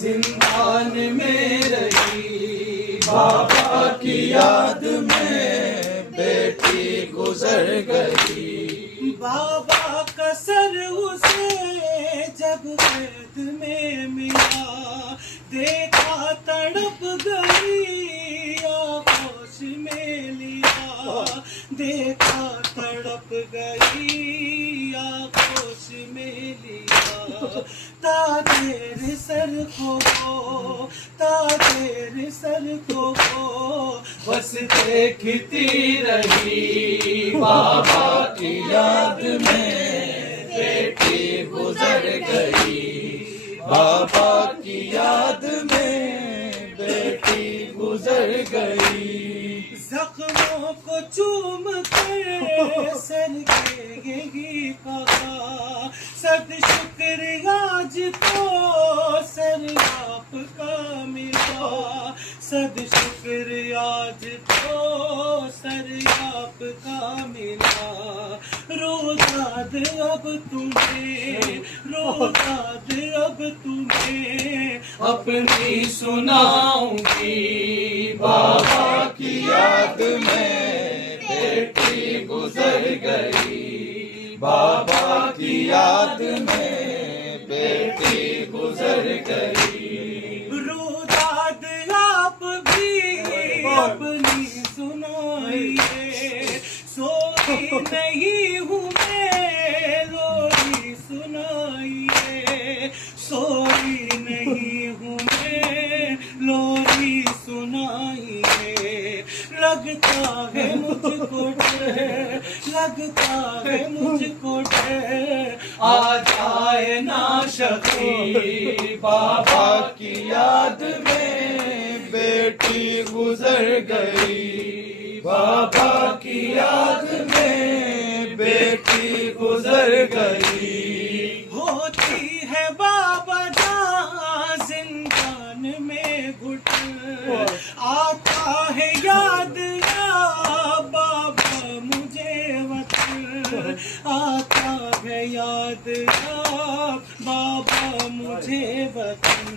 जिंदान में रही। बाबा की याद में बेटी गुजर गई। बाबा का सर उसे जब कैद में मिला, देखा तड़प गई आगोश में लिया। देखा तड़प गई आगोश में लिया। ताजेर सर को ताजेर सर को बस देखती रही। बाबा की याद में बेटी गुजर गई। बाबा की याद में बेटी गुजर गई। जख्मों को चूम कर सर के यही कहा, सद शुक्र आज को सर आपका मिला। सद शुक्र आज को सर आपका मिला। रोज़ाद अब तुम्हें, रोज़ाद अब तुम्हें अपनी सुनाऊंगी। बाबा की याद में बेटी गुजर गई। बाबा की याद में बेटी गुजर गई। रोज़ाद आप भी अपनी सुनाइए। सोई नहीं हूँ मैं, लोरी सुनाइए। सोई नहीं हूँ मैं, लोरी सुनाइए। लगता है मुझको डर, लगता है मुझको डर, आ जाए ना शकी। बाबा की याद में बेटी गुजर गई। बाबा की याद में बेटी गुजर गई। होती है बाबा जहाँ जिंदान में घुटन, आता है याद या बाबा मुझे वतन। आता है याद या बाबा मुझे वतन।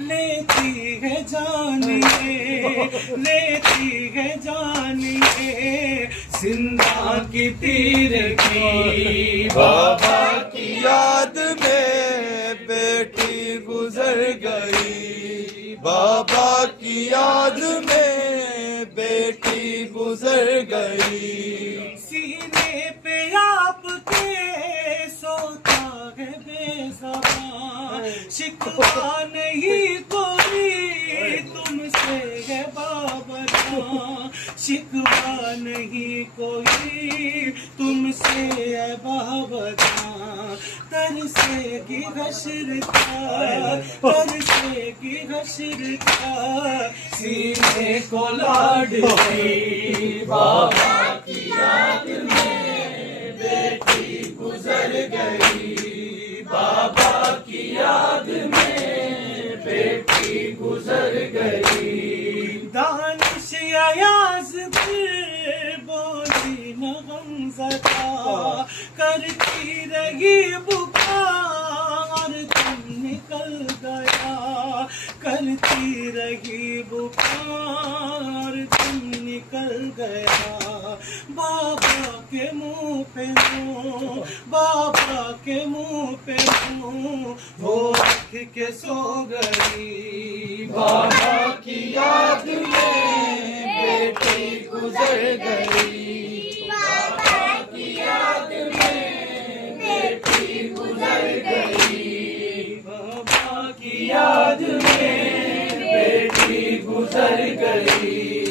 लेती है जानिए, लेती है जानिए जिंदा की तीर की। बाबा की याद में बेटी गुजर गई। बाबा की याद में बेटी गुजर गई। सीने पे आपके सोता है बेज़बान, शिकवा नहीं कोई तुमसे है बाबा जान। शिकवा नहीं कोई तुमसे है बाबा जान। तरसेगी हश्र का, तरसेगी हश्र का सीने को लाडली। बाबा की याद में बेटी गुजर गई। बाबा की याद में बेटी गुजर गई। दानिश अयाज फिर बोली न गमज़दा, करती रही पुकार तुम निकल गया। करती रही पुकार तुम निकल गया। बाबा के मुँह पे मुँह, बाबा के मुँह पे मुँह वो रख के सो गई। बाबा की याद में बेटी गुजर गई। बाबा की याद में बेटी गुजर गई। बाबा की याद में बेटी गुजर गई।